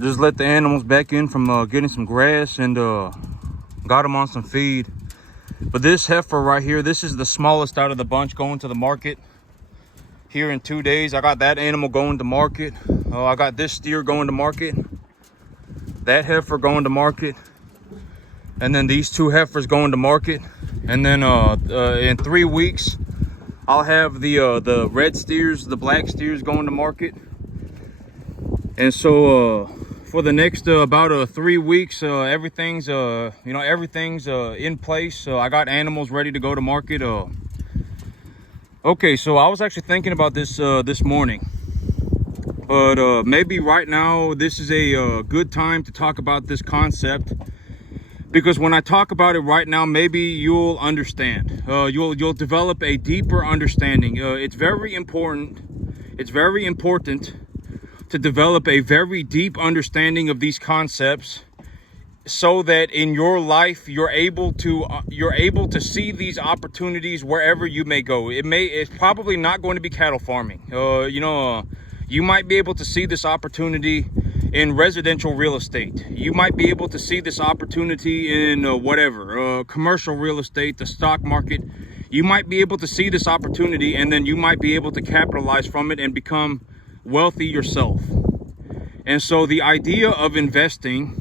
Just let the animals back in from getting some grass and got them on some feed. But this heifer right here, this is the smallest out of the bunch going to the market here in 2 days. I got that animal going to market. I got this steer going to market, that heifer going to market, and then these two heifers going to market. And then in 3 weeks, I'll have the red steers, the black steers going to market. And so for the next about 3 weeks, everything's everything's in place. So I got animals ready to go to market. Okay, so I was actually thinking about this this morning, but maybe right now this is a good time to talk about this concept, because when I talk about it right now, maybe you'll understand. You'll develop a deeper understanding. It's very important. It's very important to develop a very deep understanding of these concepts, so that in your life you're able to see these opportunities wherever you may go. It's probably not going to be cattle farming. You might be able to see this opportunity in residential real estate. You might be able to see this opportunity in commercial real estate, the stock market. You might be able to see this opportunity, and then you might be able to capitalize from it and become wealthy yourself. And so the idea of investing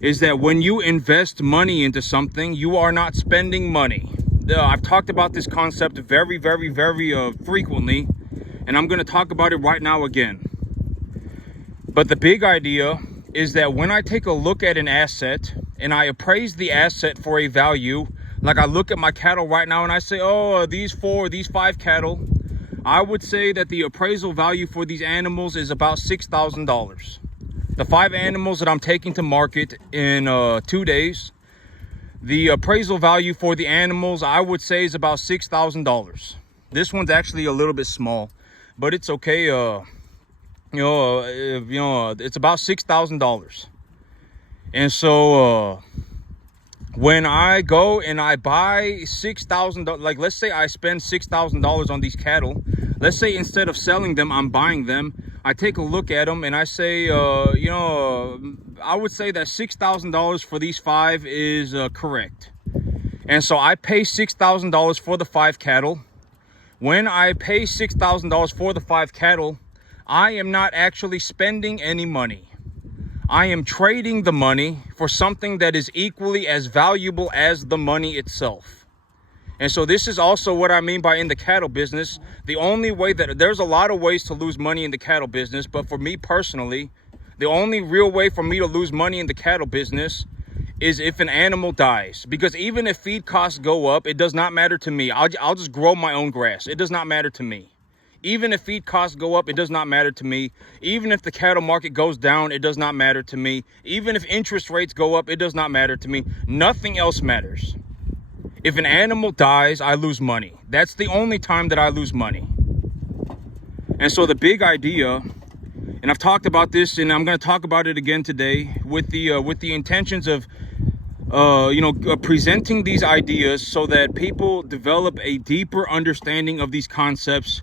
is that when you invest money into something, you are not spending money. I've talked about this concept very frequently, and I'm going to talk about it right now again. But the big idea is that when I take a look at an asset and I appraise the asset for a value, like I look at my cattle right now and I say, oh, these 5 cattle, I would say that the appraisal value for these animals is about $6,000. The 5 animals that I'm taking to market in 2 days, the appraisal value for the animals, I would say, is about $6,000. This one's actually a little bit small, but it's okay. It's about $6,000. And so when I go and I buy $6,000, like let's say I spend $6,000 on these cattle. Let's say instead of selling them, I'm buying them. I take a look at them and I say, I would say that $6,000 for these 5 is correct. And so I pay $6,000 for the 5 cattle. When I pay $6,000 for the 5 cattle, I am not actually spending any money. I am trading the money for something that is equally as valuable as the money itself. And so this is also what I mean by in the cattle business. The only way that there's a lot of ways to lose money in the cattle business, but for me personally, the only real way for me to lose money in the cattle business is if an animal dies. Because even if feed costs go up, it does not matter to me. I'll just grow my own grass. It does not matter to me. Even if feed costs go up, it does not matter to me. Even if the cattle market goes down, it does not matter to me. Even if interest rates go up, it does not matter to me. Nothing else matters. If an animal dies, I lose money. That's the only time that I lose money. And so the big idea, and I've talked about this, and I'm going to talk about it again today, with the intentions of presenting these ideas so that people develop a deeper understanding of these concepts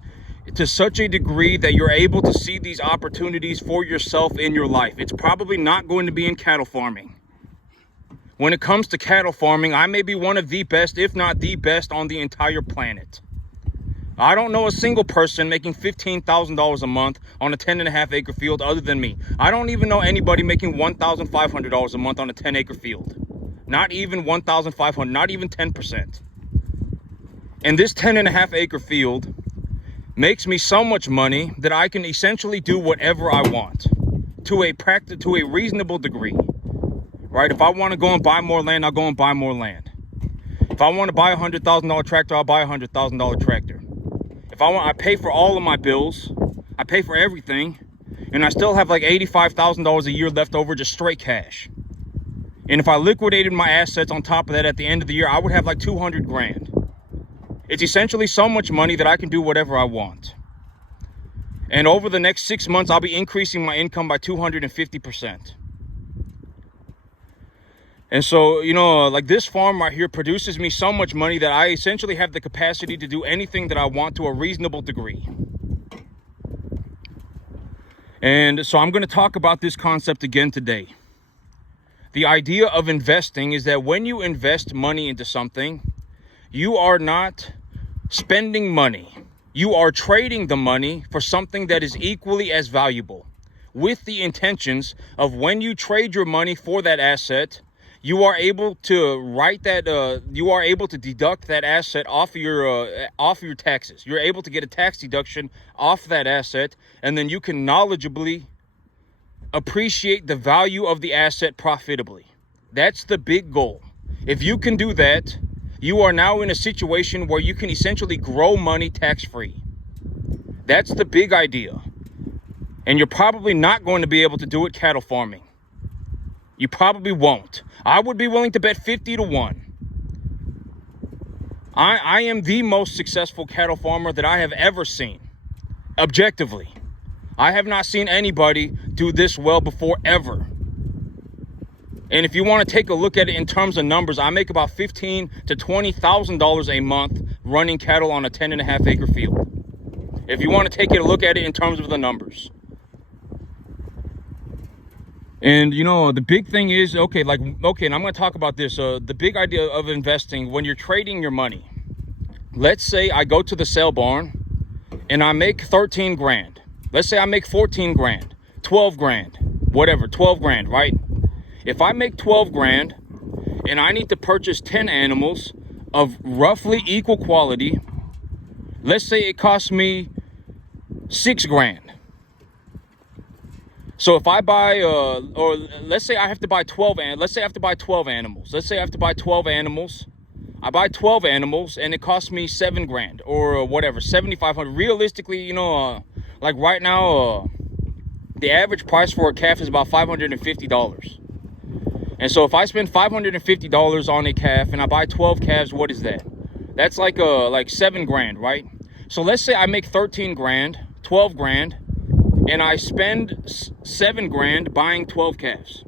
to such a degree that you're able to see these opportunities for yourself in your life. It's probably not going to be in cattle farming. When it comes to cattle farming, I may be one of the best, if not the best, on the entire planet. I don't know a single person making $15,000 a month on a 10.5 acre field other than me. I don't even know anybody making $1,500 a month on a 10-acre field. Not even $1,500, not even 10%. And this 10.5 acre field makes me so much money that I can essentially do whatever I want to a reasonable degree. Right? If I want to go and buy more land, I'll go and buy more land. If I want to buy a $100,000 tractor, I'll buy a $100,000 tractor. If I pay for all of my bills, I pay for everything, and I still have like $85,000 a year left over, just straight cash. And if I liquidated my assets on top of that at the end of the year, I would have like 200 grand. It's essentially so much money that I can do whatever I want. And over the next 6 months, I'll be increasing my income by 250%. And so, like this farm right here produces me so much money that I essentially have the capacity to do anything that I want to a reasonable degree. And so I'm going to talk about this concept again today. The idea of investing is that when you invest money into something, you are not spending money. You are trading the money for something that is equally as valuable, with the intentions of when you trade your money for that asset, you are able to you are able to deduct that asset off of your taxes. You're able to get a tax deduction off that asset, and then you can knowledgeably appreciate the value of the asset profitably. That's the big goal. If you can do that, you are now in a situation where you can essentially grow money tax-free. That's the big idea. And you're probably not going to be able to do it cattle farming. You probably won't. I would be willing to bet 50 to 1. I am the most successful cattle farmer that I have ever seen. Objectively. I have not seen anybody do this well before, ever. And if you want to take a look at it in terms of numbers, I make about $15,000 to $20,000 a month running cattle on a 10.5 acre field. If you want to take a look at it in terms of the numbers. And the big thing is, and I'm going to talk about this. The big idea of investing when you're trading your money. Let's say I go to the sale barn and I make 13 grand. Let's say I make 14 grand, 12 grand, whatever, 12 grand, right? If I make 12 grand and I need to purchase 10 animals of roughly equal quality, let's say it costs me 6 grand. So if I buy, or let's say I have to buy 12 animals. Let's say I have to buy 12 animals. Let's say I have to buy 12 animals. I buy 12 animals and it costs me 7 grand or whatever, 7,500. Realistically, like right now, the average price for a calf is about $550. And so if I spend $550 on a calf and I buy 12 calves, what is that? That's like 7 grand, right? So let's say I make 13 grand, 12 grand, and I spend 7 grand buying 12 calves.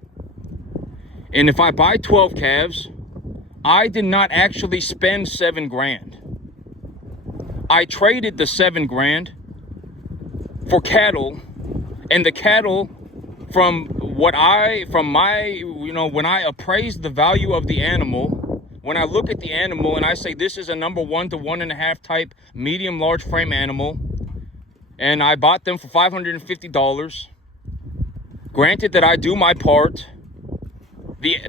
And if I buy 12 calves, I did not actually spend 7 grand. I traded the 7 grand for cattle, and the cattle when I appraise the value of the animal, when I look at the animal and I say this is a number 1 to 1.5 type medium large frame animal, and I bought them for $550. Granted that I do my part,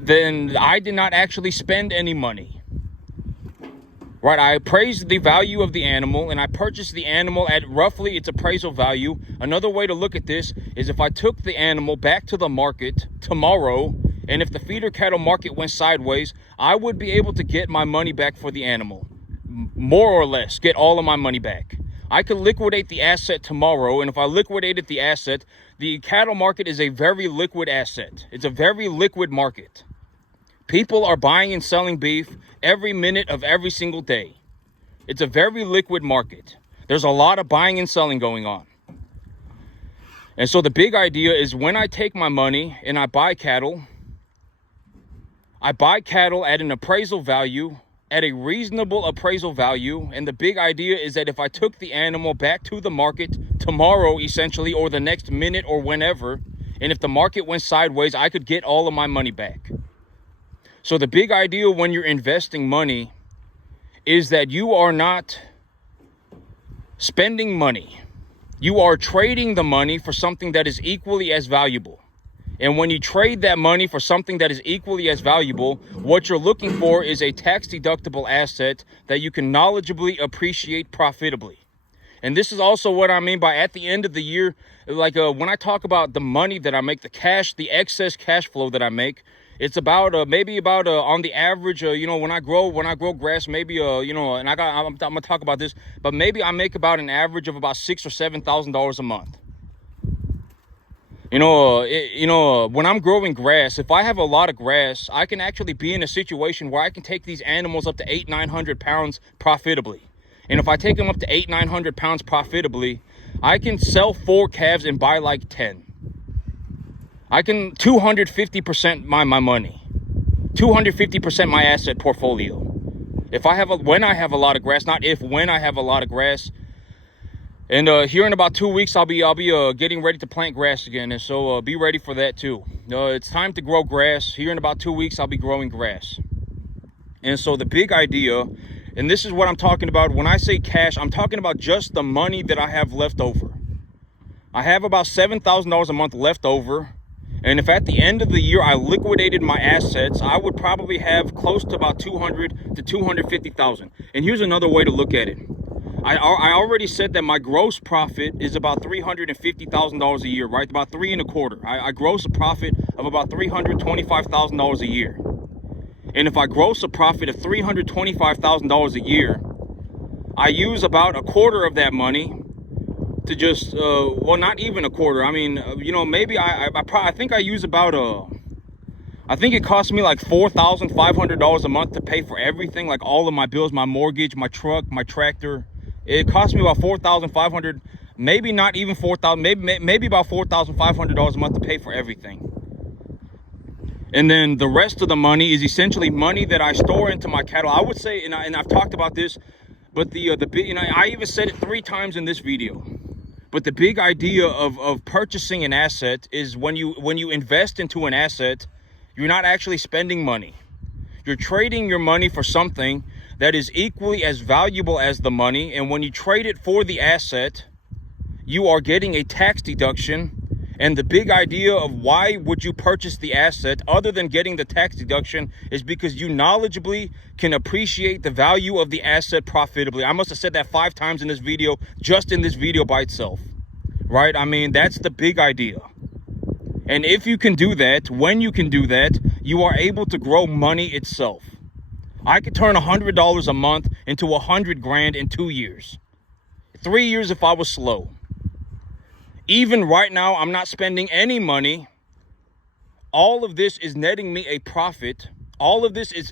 then I did not actually spend any money. Right, I appraised the value of the animal and I purchased the animal at roughly its appraisal value. Another way to look at this is if I took the animal back to the market tomorrow, and if the feeder cattle market went sideways, I would be able to get my money back for the animal. More or less, get all of my money back. I could liquidate the asset tomorrow, and if I liquidated the asset, the cattle market is a very liquid asset. It's a very liquid market. People are buying and selling beef every minute of every single day. It's a very liquid market. There's a lot of buying and selling going on. And so the big idea is when I take my money and I buy cattle at an appraisal value, at a reasonable appraisal value. And the big idea is that if I took the animal back to the market tomorrow, essentially, or the next minute or whenever, and if the market went sideways, I could get all of my money back. So the big idea when you're investing money is that you are not spending money. You are trading the money for something that is equally as valuable. And when you trade that money for something that is equally as valuable, what you're looking for is a tax-deductible asset that you can knowledgeably appreciate profitably. And this is also what I mean by at the end of the year, when I talk about the money that I make, the excess cash flow that I make, it's about maybe about on the average, when I grow grass, maybe and I'm gonna talk about this, but maybe I make about an average of about $6,000 or $7,000 a month. When I'm growing grass, if I have a lot of grass, I can actually be in a situation where I can take these animals up to 800-900 pounds profitably. And if I take them up to 800-900 pounds profitably, I can sell 4 calves and buy like 10. I can 250% my money, 250% my asset portfolio. When I have a lot of grass, not if, when I have a lot of grass. And here in about 2 weeks, I'll be getting ready to plant grass again, and so be ready for that too. It's time to grow grass. Here in about 2 weeks, I'll be growing grass. And so the big idea, and this is what I'm talking about when I say cash, I'm talking about just the money that I have left over. I have about $7,000 a month left over. And if at the end of the year I liquidated my assets, I would probably have close to about $200,000 to $250,000. And here's another way to look at it. I already said that my gross profit is about $350,000 a year, right? About 3.25. I gross a profit of about $325,000 a year. And if I gross a profit of $325,000 a year, I use about a quarter of that money to just, well, not even a quarter. I mean, you know, maybe I think I use about, I think it costs me like $4,500 a month to pay for everything, like all of my bills, my mortgage, my truck, my tractor. It costs me about $4,500, maybe not even $4,000, maybe about $4,500 a month to pay for everything. And then the rest of the money is essentially money that I store into my cattle. I would say, and I've talked about this, but the big, and I even said it 3 times in this video. But the big idea of purchasing an asset is when you invest into an asset, you're not actually spending money. You're trading your money for something that is equally as valuable as the money. And when you trade it for the asset, you are getting a tax deduction. And the big idea of why would you purchase the asset other than getting the tax deduction is because you knowledgeably can appreciate the value of the asset profitably. I must have said that 5 times in this video, just in this video by itself, right? I mean, that's the big idea. And if you can do that, when you can do that, you are able to grow money itself. I could turn $100 a month into $100,000 in 2 years. 3 years if I was slow. Even right now, I'm not spending any money. All of this is netting me a profit. All of this is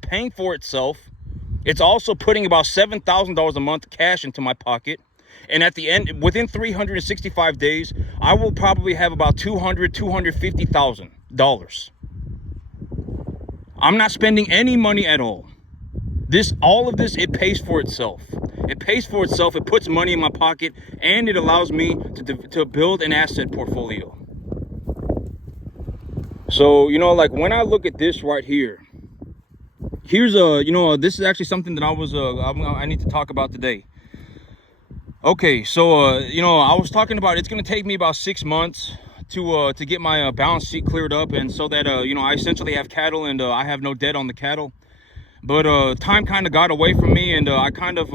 paying for itself. It's also putting about $7,000 a month cash into my pocket. And at the end, within 365 days, I will probably have about $250,000. I'm not spending any money at all. All of this, it pays for itself. It pays for itself. It puts money in my pocket, and it allows me to build an asset portfolio. So, you know, like when I look at this right here, here's this is actually something that I need to talk about today. Okay, so you know, I was talking about it's going to take me about 6 months to get my balance sheet cleared up, and so that you know, I essentially have cattle and I have no debt on the cattle. But time kind of got away from me, and I kind of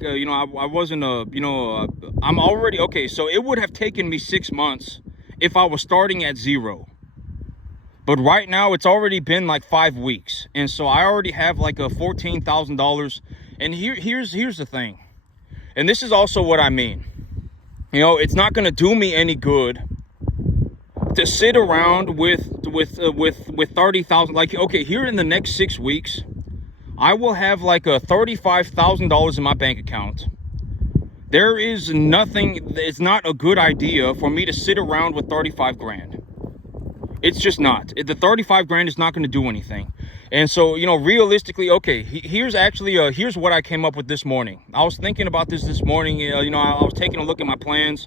you know, I wasn't you know, I'm already okay. So it would have taken me 6 months if I was starting at zero. But right now it's already been like 5 weeks, and so I already have like a $14,000. And here's the thing, and this is also what I mean. You know, it's not going to do me any good to sit around with 30,000. Like, okay, here in the next 6 weeks, I will have like a $35,000 in my bank account. There is nothing, it's not a good idea for me to sit around with 35 grand. It's just not. The 35 grand is not going to do anything. And so, you know, realistically, okay, here's actually, here's what I came up with this morning. I was thinking about this morning, you know, I was taking a look at my plans.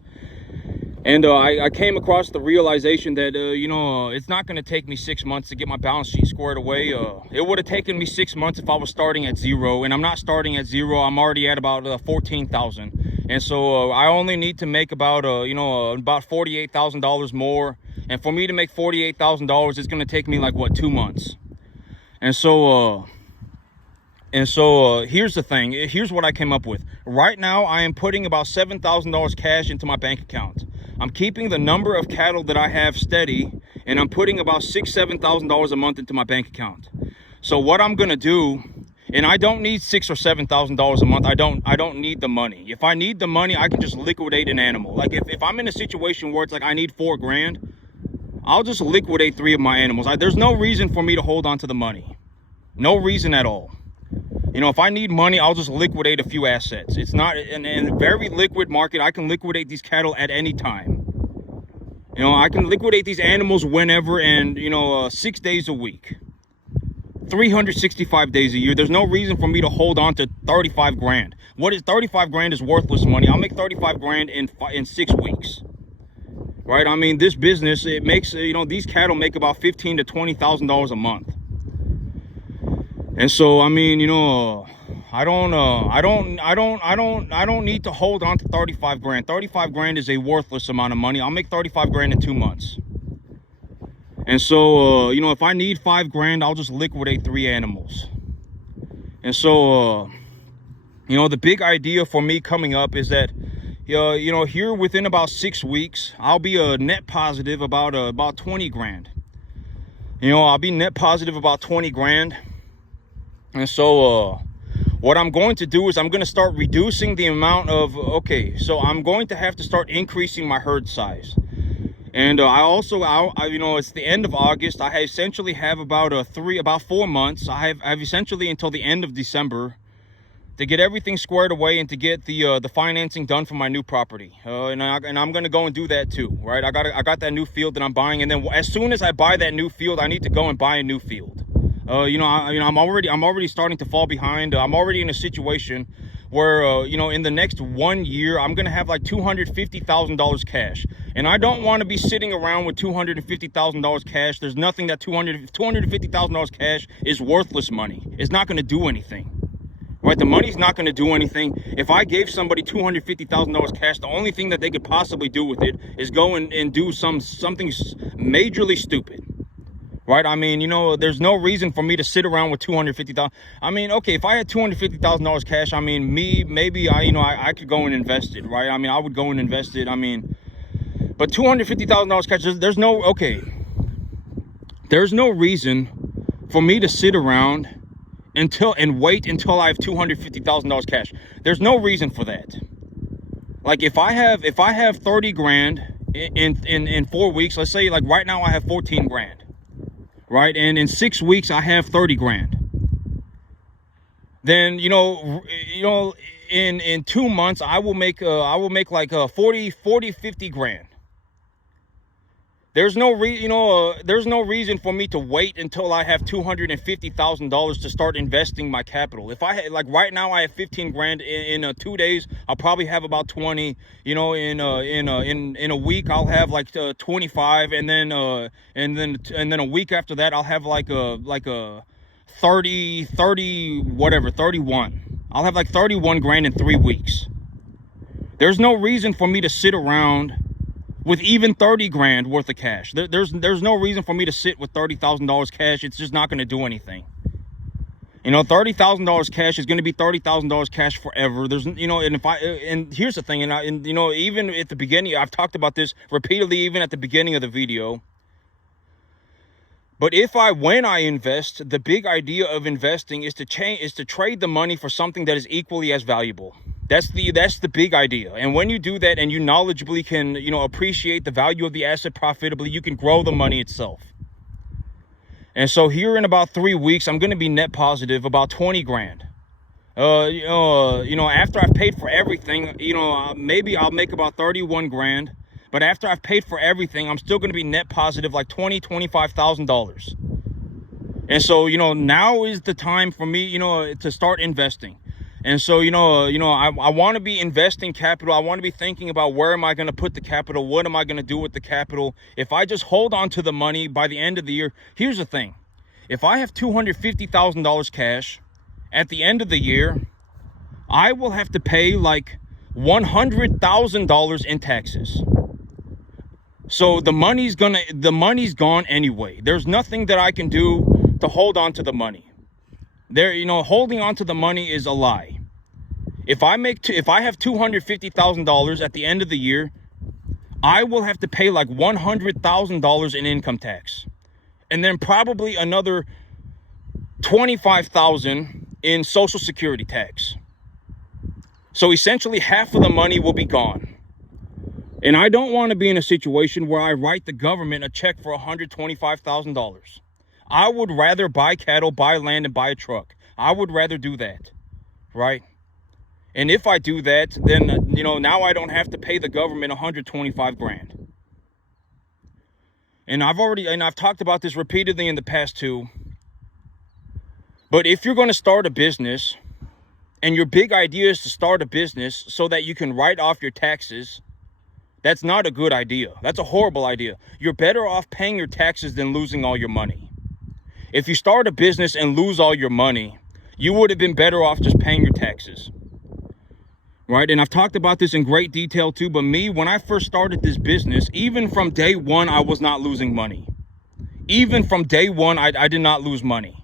And I came across the realization that, you know, it's not going to take me 6 months to get my balance sheet squared away. It would have taken me 6 months if I was starting at zero. And I'm not starting at zero. I'm already at about 14,000. And so I only need to make about, you know, about $48,000 more. And for me to make $48,000, it's going to take me like, what, 2 months. And so here's the thing. Here's what I came up with. Right now, I am putting about $7,000 cash into my bank account. I'm keeping the number of cattle that I have steady, and I'm putting about $6,000 to $7,000 a month into my bank account. So what I'm gonna do, and I don't need $6,000 or $7,000 a month. I don't need the money. If I need the money, I can just liquidate an animal. Like if I'm in a situation where it's like I need $4 grand, I'll just liquidate 3 of my animals. There's no reason for me to hold on to the money. No reason at all. You know, if I need money, I'll just liquidate a few assets. It's not in a very liquid market. I can liquidate these cattle at any time. You know, I can liquidate these animals whenever, and, you know, 6 days a week. 365 days a year. There's no reason for me to hold on to 35 grand. What is 35 grand is worthless money. I'll make 35 grand in 6 weeks. Right? I mean, this business, it makes, these cattle make about $15,000 to $20,000 a month. And so, I mean, I don't need to hold on to 35 grand. 35 grand is a worthless amount of money. I'll make 35 grand in 2 months. And so, if I need 5 grand, I'll just liquidate 3 animals. And so, the big idea for me coming up is that, here within about 6 weeks, I'll be a net positive about 20 grand. I'll be net positive about 20 grand. And so, what I'm going to do is I'm going to start reducing the amount of, so I'm going to have to start increasing my herd size. And it's the end of August. I essentially have about 4 months. I have essentially until the end of December to get everything squared away and to get the financing done for my new property. And I'm going to go and do that too, right? I got that new field that I'm buying, and then as soon as I buy that new field, I need to go and buy a new field. I'm already starting to fall behind. I'm already in a situation where, in the next 1 year, I'm going to have like $250,000 cash. And I don't want to be sitting around with $250,000 cash. There's nothing that $250,000 cash is worthless money. It's not going to do anything. Right? The money's not going to do anything. If I gave somebody $250,000 cash, the only thing that they could possibly do with it is go and do something majorly stupid. Right? I mean, there's no reason for me to sit around with $250,000. I mean, okay, if I had $250,000 cash, I mean, maybe I could go and invest it, right? I mean, I would go and invest it. I mean, but $250,000 cash, there's no reason for me to sit around and wait until I have $250,000 cash. There's no reason for that. Like if I have 30 grand in 4 weeks, let's say like right now I have 14 grand. Right, and in 6 weeks I have 30 grand. Then in 2 months I will make like 50 grand. There's no reason for me to wait until I have $250,000 to start investing my capital. If I had, like right now I have 15 grand in 2 days, I'll probably have about 20. In a week I'll have like 25, and then a week after that I'll have like a 31. I'll have like 31 grand in 3 weeks. There's no reason for me to sit around with even 30 grand worth of cash. There's no reason for me to sit with $30,000 cash. It's just not going to do anything. $30,000 cash is going to be $30,000 cash forever. There's, and here's the thing, even at the beginning, I've talked about this repeatedly, even at the beginning of the video. But when I invest, the big idea of investing is to trade the money for something that is equally as valuable. That's the big idea. And when you do that and you knowledgeably can, appreciate the value of the asset profitably, you can grow the money itself. And so here in about 3 weeks, I'm going to be net positive about 20 grand. After I've paid for everything, maybe I'll make about 31 grand. But after I've paid for everything, I'm still going to be net positive like $25,000. And so, now is the time for me, to start investing. And so, I want to be investing capital. I want to be thinking about where am I going to put the capital? What am I going to do with the capital? If I just hold on to the money by the end of the year, here's the thing. If I have $250,000 cash at the end of the year, I will have to pay like $100,000 in taxes. So the money's gone anyway. There's nothing that I can do to hold on to the money. Holding on to the money is a lie. If I have $250,000 at the end of the year, I will have to pay like $100,000 in income tax, and then probably another $25,000 in Social Security tax. So essentially half of the money will be gone. And I don't want to be in a situation where I write the government a check for $125,000. I would rather buy cattle, buy land, and buy a truck. I would rather do that, right? And if I do that, then, now I don't have to pay the government 125 grand. And I've talked about this repeatedly in the past too. But if you're going to start a business and your big idea is to start a business so that you can write off your taxes, that's not a good idea. That's a horrible idea. You're better off paying your taxes than losing all your money. If you start a business and lose all your money, you would have been better off just paying your taxes. Right? And I've talked about this in great detail too, but me, when I first started this business, even from day one, I was not losing money. Even from day one, I did not lose money.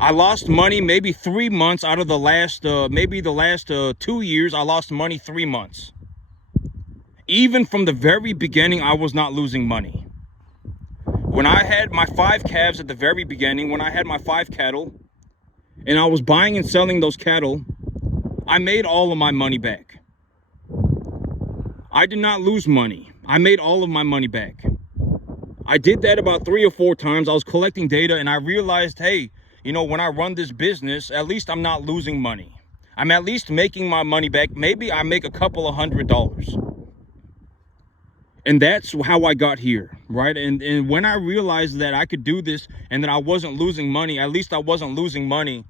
I lost money maybe 3 months out of the last, maybe the last 2 years, I lost money 3 months. Even from the very beginning, I was not losing money. When I had my 5 calves at the very beginning, when I had my 5 cattle, and I was buying and selling those cattle, I made all of my money back. I did not lose money. I made all of my money back. I did that about 3 or 4 times. I was collecting data and I realized, hey, you know, when I run this business, at least I'm not losing money. I'm at least making my money back. Maybe I make a couple of $100s. And that's how I got here, right? And when I realized that I could do this and that I wasn't losing money, at least I wasn't losing money.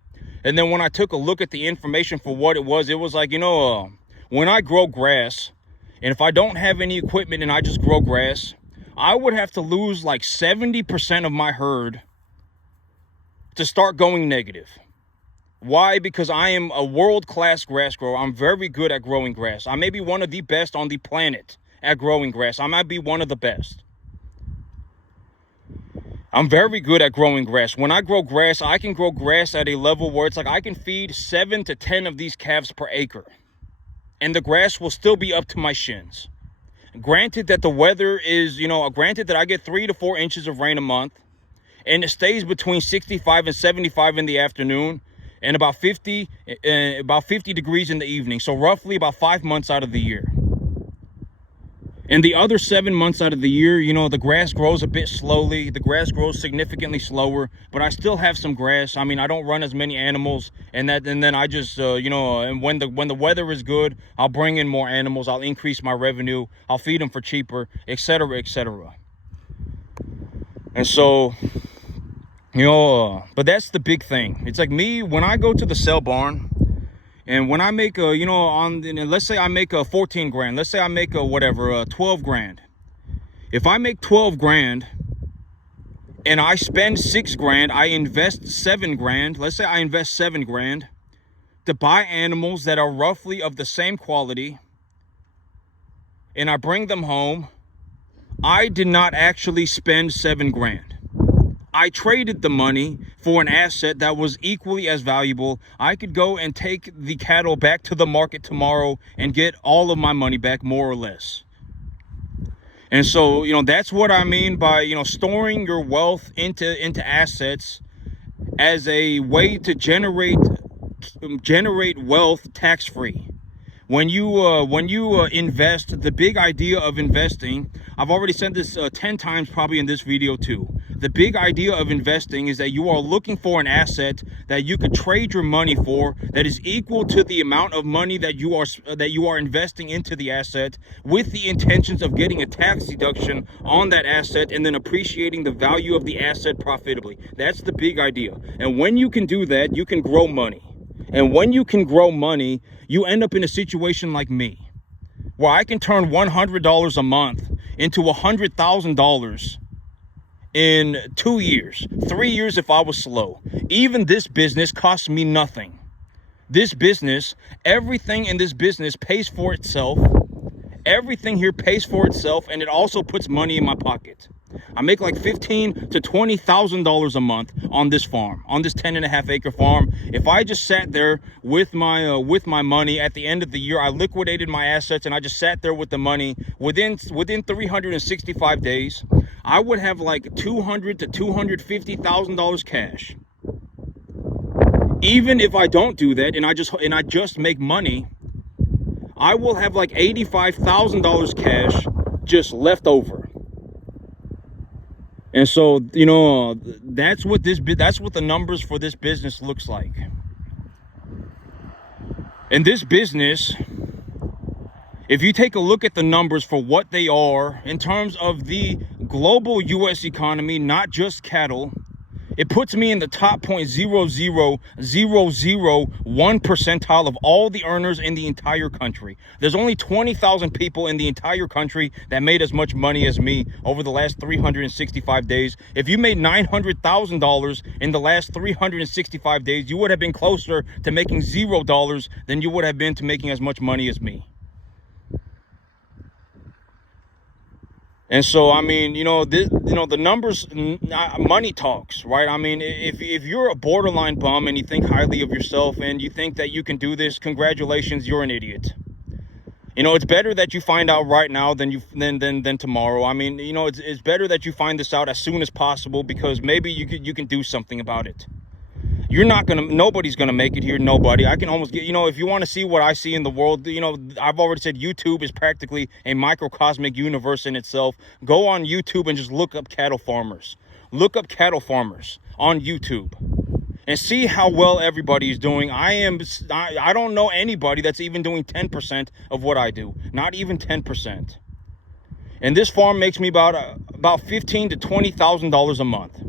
And then when I took a look at the information for what it was like, you know, when I grow grass, and if I don't have any equipment and I just grow grass, I would have to lose like 70% of my herd to start going negative. Why? Because I am a world-class grass grower. I'm very good at growing grass. I may be one of the best on the planet at growing grass. I might be one of the best. I'm very good at growing grass. When I grow grass, I can grow grass at a level where it's like I can feed 7 to 10 of these calves per acre. And the grass will still be up to my shins. Granted that the weather is, you know, granted that I get 3 to 4 inches of rain a month. And it stays between 65 and 75 in the afternoon. And about 50 degrees in the evening. So roughly about 5 months out of the year. And the other 7 months out of the year, you know, the grass grows a bit slowly. The grass grows significantly slower, but I still have some grass. I mean, I don't run as many animals, and then I just, you know, and when the weather is good, I'll bring in more animals. I'll increase my revenue. I'll feed them for cheaper, etc., etc. And so, you know, but that's the big thing. It's like me, when I go to the sale barn, and when I make a, you know, let's say I make a 14 grand, let's say I make a whatever, 12 grand. If I make 12 grand and I spend 6 grand, I invest 7 grand. Let's say I invest 7 grand to buy animals that are roughly of the same quality. And I bring them home. I did not actually spend 7 grand. I traded the money for an asset that was equally as valuable. I could go and take the cattle back to the market tomorrow and get all of my money back, more or less. And so, you know, that's what I mean by, you know, storing your wealth into assets as a way to generate wealth tax-free. When you invest, the big idea of investing, I've already said this 10 times probably in this video too. The big idea of investing is that you are looking for an asset that you could trade your money for that is equal to the amount of money that you are investing into the asset, with the intentions of getting a tax deduction on that asset and then appreciating the value of the asset profitably. That's the big idea. And when you can do that, you can grow money. And when you can grow money, you end up in a situation like me, where I can turn $100 a month into $100,000 in 2 years, 3 years if I was slow. Even this business costs me nothing. This business, everything in this business pays for itself. Everything here pays for itself, and it also puts money in my pocket. I make like $15,000 to $20,000 a month on this farm, on this 10.5 acre farm. If I just sat there with my money at the end of the year, I liquidated my assets and I just sat there with the money within 365 days, I would have like $200,000 to $250,000 cash. Even if I don't do that and I just make money, I will have like $85,000 cash just left over. And so, you know, that's what the numbers for this business looks like. And this business, if you take a look at the numbers for what they are in terms of the global US economy, not just cattle, It puts me in the top 0.00001 percentile of all the earners in the entire country. There's only 20,000 people in the entire country that made as much money as me over the last 365 days. If you made $900,000 in the last 365 days, you would have been closer to making $0 than you would have been to making as much money as me. And so, I mean, the numbers, money talks, right? I mean, if you're a borderline bum and you think highly of yourself and you think that you can do this, congratulations, you're an idiot. It's better that you find out right now than tomorrow. I mean, it's better that you find this out as soon as possible, because maybe you can do something about it. Nobody's gonna make it here. Nobody. I can almost get, if you want to see what I see in the world, I've already said YouTube is practically a microcosmic universe in itself. Go on YouTube and just look up cattle farmers. Look up cattle farmers on YouTube and see how well everybody's doing. I don't know anybody that's even doing 10% of what I do. Not even 10%. And this farm makes me about $15,000 to $20,000 a month.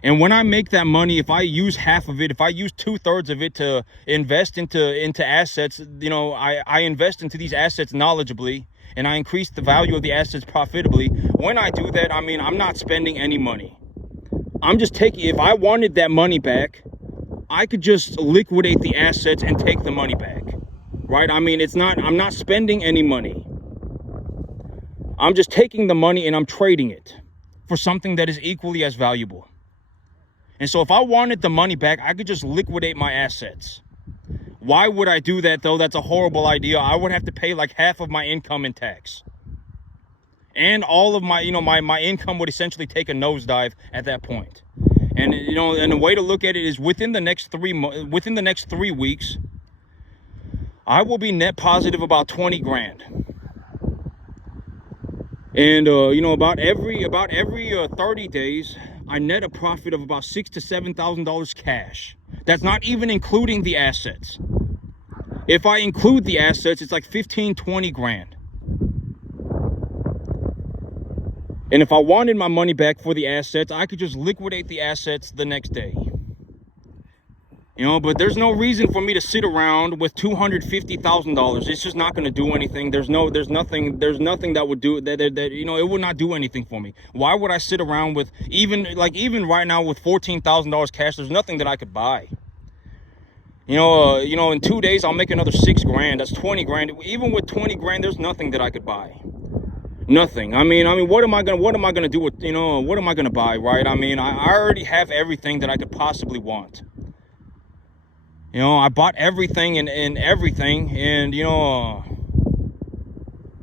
And when I make that money, if I use half of it, if I use 2/3 of it to invest into assets, I invest into these assets knowledgeably, and I increase the value of the assets profitably. When I do that, I mean, I'm not spending any money. I'm just taking, if I wanted that money back, I could just liquidate the assets and take the money back, right? I mean, I'm not spending any money. I'm just taking the money and I'm trading it for something that is equally as valuable. And so if I wanted the money back, I could just liquidate my assets. Why would I do that, though? That's a horrible idea. I would have to pay like half of my income in tax. And all of my, my income would essentially take a nosedive at that point. And, and the way to look at it is within the next 3 weeks, I will be net positive about 20 grand. And, about every 30 days, I net a profit of about $6,000 to $7,000 cash. That's not even including the assets. If I include the assets, it's like 15, 20 grand. And if I wanted my money back for the assets, I could just liquidate the assets the next day. But there's no reason for me to sit around with $250,000. It's just not going to do anything. There's nothing that would do that. It would not do anything for me. Why would I sit around with even right now with $14,000 cash? There's nothing that I could buy. In 2 days I'll make another 6 grand. That's 20 grand. Even with 20 grand, there's nothing that I could buy. Nothing. I mean, what am I gonna do with, what am I gonna buy, right? I mean, I already have everything that I could possibly want. I bought everything and everything, and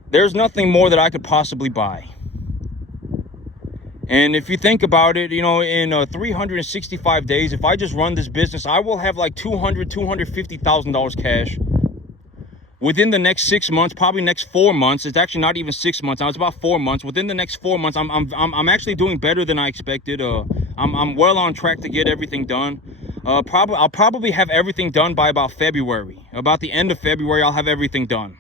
there's nothing more that I could possibly buy. And if you think about it, in 365 days, if I just run this business, I will have like $250,000 cash. Within the next 6 months, probably next 4 months, it's actually not even 6 months now, it's about 4 months. Within the next 4 months, I'm actually doing better than I expected. I'm well on track to get everything done. I'll probably have everything done by about February. About the end of February, I'll have everything done.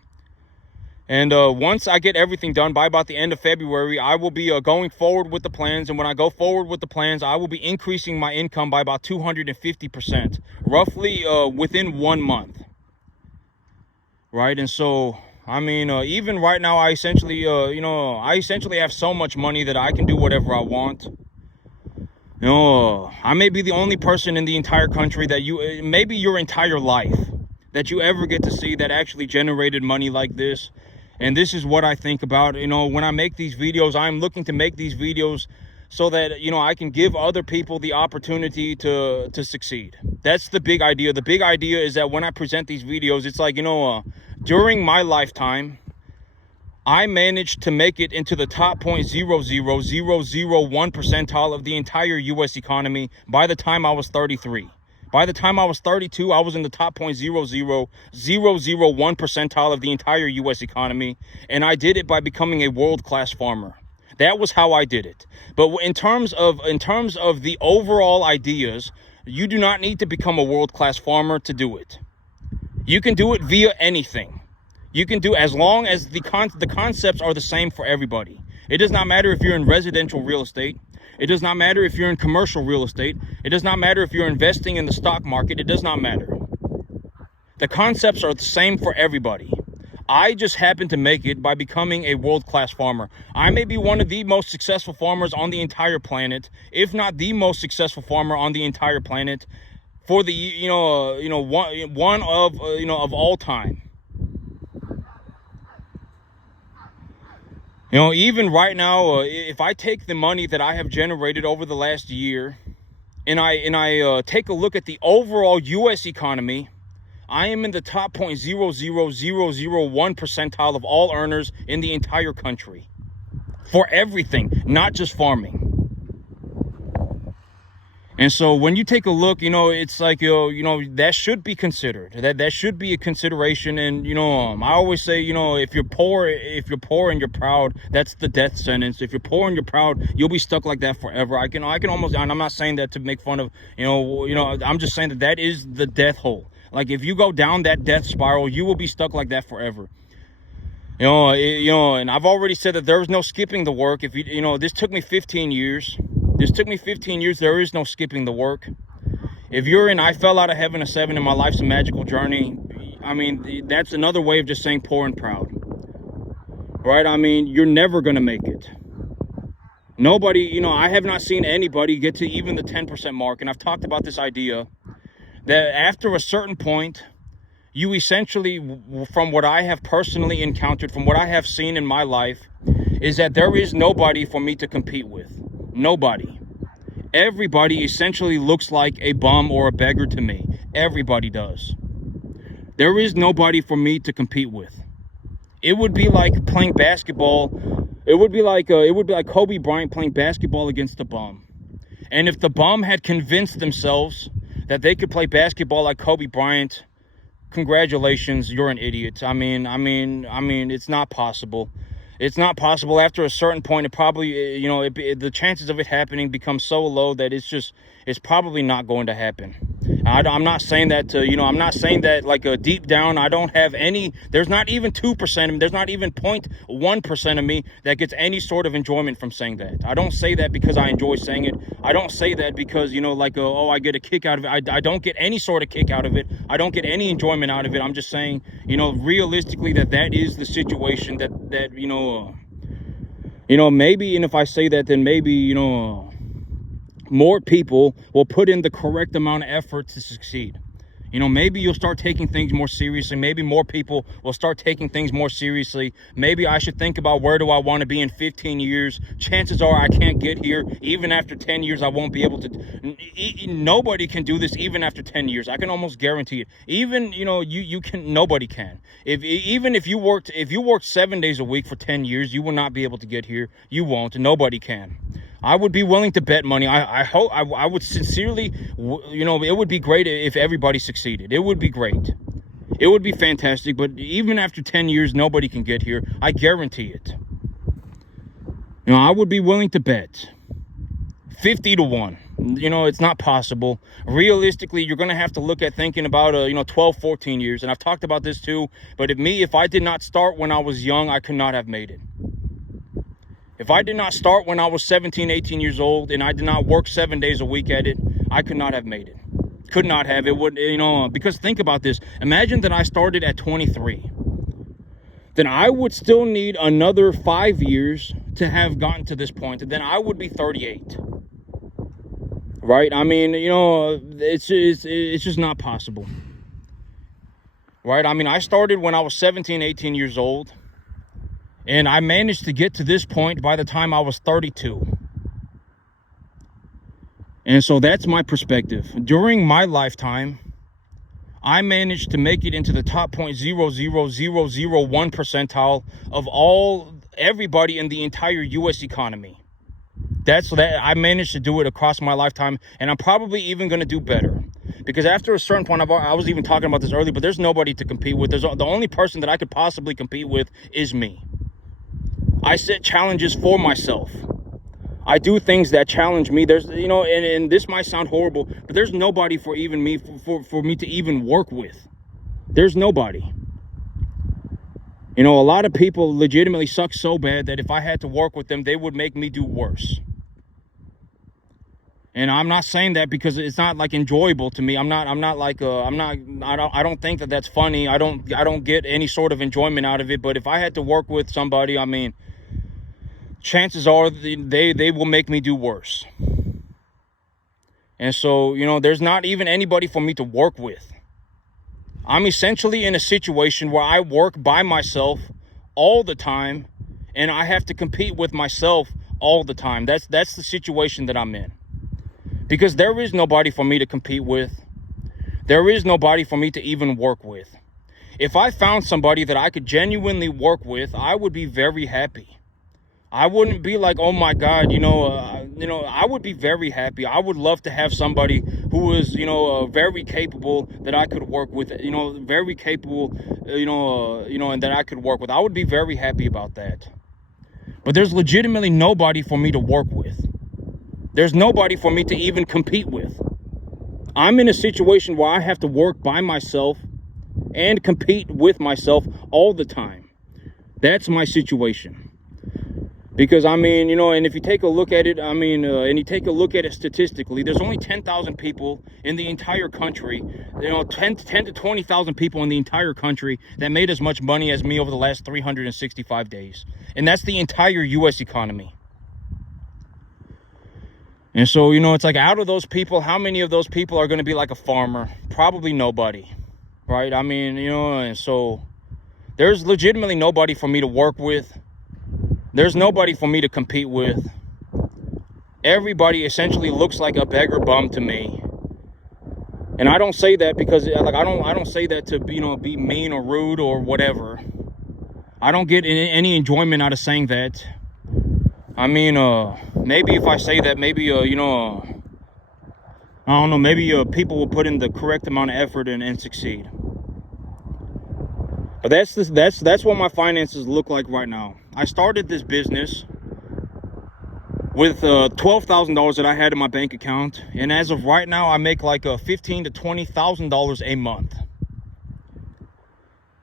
And once I get everything done by about the end of February, I will be going forward with the plans. And when I go forward with the plans, I will be increasing my income by about 250%, roughly within 1 month. Right? And so, I mean, even right now, I essentially have so much money that I can do whatever I want. I may be the only person in the entire country that maybe your entire life, that you ever get to see that actually generated money like this. And this is what I think about, when I make these videos. I'm looking to make these videos so that, I can give other people the opportunity to succeed. That's the big idea. The big idea is that when I present these videos, it's like, during my lifetime, I managed to make it into the top 0.00001 percentile of the entire U.S. economy by the time I was 33. By the time I was 32, I was in the top 0.00001 percentile of the entire U.S. economy, and I did it by becoming a world-class farmer. That was how I did it. But in terms of the overall ideas, you do not need to become a world-class farmer to do it. You can do it via anything. You can do, as long as the concepts are the same for everybody. It does not matter if you're in residential real estate. It does not matter if you're in commercial real estate. It does not matter if you're investing in the stock market. It does not matter. The concepts are the same for everybody. I just happen to make it by becoming a world-class farmer. I may be one of the most successful farmers on the entire planet, if not the most successful farmer on the entire planet, for the one of of all time. Even right now, if I take the money that I have generated over the last year, and I take a look at the overall U.S. economy, I am in the top 0.00001 percentile of all earners in the entire country for everything, not just farming. And so when you take a look, it's like, that should be considered. That should be a consideration. And, I always say, if you're poor and you're proud, that's the death sentence. If you're poor and you're proud, you'll be stuck like that forever. I can almost, and I'm not saying that to make fun of, I'm just saying that is the death hole. Like, if you go down that death spiral, you will be stuck like that forever. And I've already said that there is no skipping the work. If this took me 15 years. There is no skipping the work. If you're in I fell out of heaven a 7 and my life's a magical journey, I mean, that's another way of just saying poor and proud. Right? I mean, you're never going to make it. Nobody, I have not seen anybody get to even the 10% mark. And I've talked about this idea that after a certain point, you essentially, from what I have personally encountered, from what I have seen in my life, is that there is nobody for me to compete with. Nobody. Everybody essentially looks like a bum or a beggar to me. Everybody does. There is nobody for me to compete with. It would be like playing basketball. It would be like Kobe Bryant playing basketball against a bum. And if the bum had convinced themselves that they could play basketball like Kobe Bryant, congratulations, you're an idiot. I mean, it's not possible. It's not possible. After a certain point, it probably, the chances of it happening become so low that it's probably not going to happen. I'm not saying that I'm not saying that like deep down, I don't have any, there's not even 2%, there's not even 0.1% of me that gets any sort of enjoyment from saying that. I don't say that because I enjoy saying it. I don't say that because, I get a kick out of it. I don't get any sort of kick out of it. I don't get any enjoyment out of it. I'm just saying, realistically that is the situation that maybe, and if I say that, then maybe, more people will put in the correct amount of effort to succeed. Maybe you'll start taking things more seriously. Maybe more people will start taking things more seriously. Maybe I should think about where do I want to be in 15 years. Chances are I can't get here. Even after 10 years, I won't be able to. Nobody can do this even after 10 years. I can almost guarantee it. Even, you can, nobody can. Even if you worked 7 days a week for 10 years, you will not be able to get here. You won't. Nobody can. I would be willing to bet money. I hope, I would sincerely, it would be great if everybody succeeded. It would be great. It would be fantastic. But even after 10 years, nobody can get here. I guarantee it. I would be willing to bet 50 to 1. It's not possible. Realistically, you're going to have to look at thinking about, 12, 14 years. And I've talked about this too. But if I did not start when I was young, I could not have made it. If I did not start when I was 17, 18 years old, and I did not work 7 days a week at it, I could not have made it. Could not have. It would, because think about this. Imagine that I started at 23. Then I would still need another 5 years to have gotten to this point. And then I would be 38. Right? I mean, it's just not possible. Right? I mean, I started when I was 17, 18 years old. And I managed to get to this point by the time I was 32. And so that's my perspective. During my lifetime, I managed to make it into the top 0.00001 percentile of everybody in the entire U.S. economy. I managed to do it across my lifetime, and I'm probably even going to do better. Because after a certain point, I was even talking about this earlier, but there's nobody to compete with. The only person that I could possibly compete with is me. I set challenges for myself. I do things that challenge me. There's, and this might sound horrible, but there's nobody for even me, for me to even work with. There's nobody. A lot of people legitimately suck so bad that if I had to work with them, they would make me do worse. And I'm not saying that because it's not like enjoyable to me. I don't think that that's funny. I don't get any sort of enjoyment out of it. But if I had to work with somebody, I mean, chances are they will make me do worse. And so, you know, there's not even anybody for me to work with. I'm essentially in a situation where I work by myself all the time, and I have to compete with myself all the time. That's the situation that I'm in. Because there is nobody for me to compete with. There is nobody for me to even work with. If I found somebody that I could genuinely work with, I would be very happy. I wouldn't be like, oh my God, I would be very happy. I would love to have somebody who is, very capable that I could work with, very capable, and that I could work with. I would be very happy about that. But there's legitimately nobody for me to work with. There's nobody for me to even compete with. I'm in a situation where I have to work by myself and compete with myself all the time. That's my situation. Because, I mean, and if you take a look at it, and you take a look at it statistically, there's only 10,000 people in the entire country, 10 to 20,000 people in the entire country that made as much money as me over the last 365 days. And that's the entire U.S. economy. And so, it's like, out of those people, how many of those people are going to be like a farmer? Probably nobody, right? I mean, and so there's legitimately nobody for me to work with. There's nobody for me to compete with. Everybody essentially looks like a beggar bum to me. And I don't say that because, like, I don't say that to, be mean or rude or whatever. I don't get any enjoyment out of saying that. I mean, maybe if I say that, maybe, I don't know, maybe people will put in the correct amount of effort and succeed. But that's what my finances look like right now. I started this business with $12,000 that I had in my bank account, and as of right now, I make like $15,000 to $20,000 a month.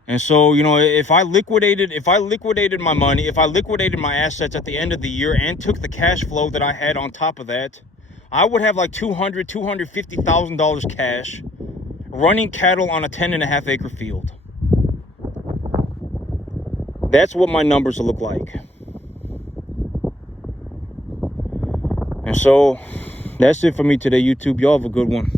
And so, if I liquidated my money, if I liquidated my assets at the end of the year and took the cash flow that I had on top of that, I would have like $250,000 cash running cattle on a 10.5 acre field. That's what my numbers look like. And so, that's it for me today, YouTube. Y'all have a good one.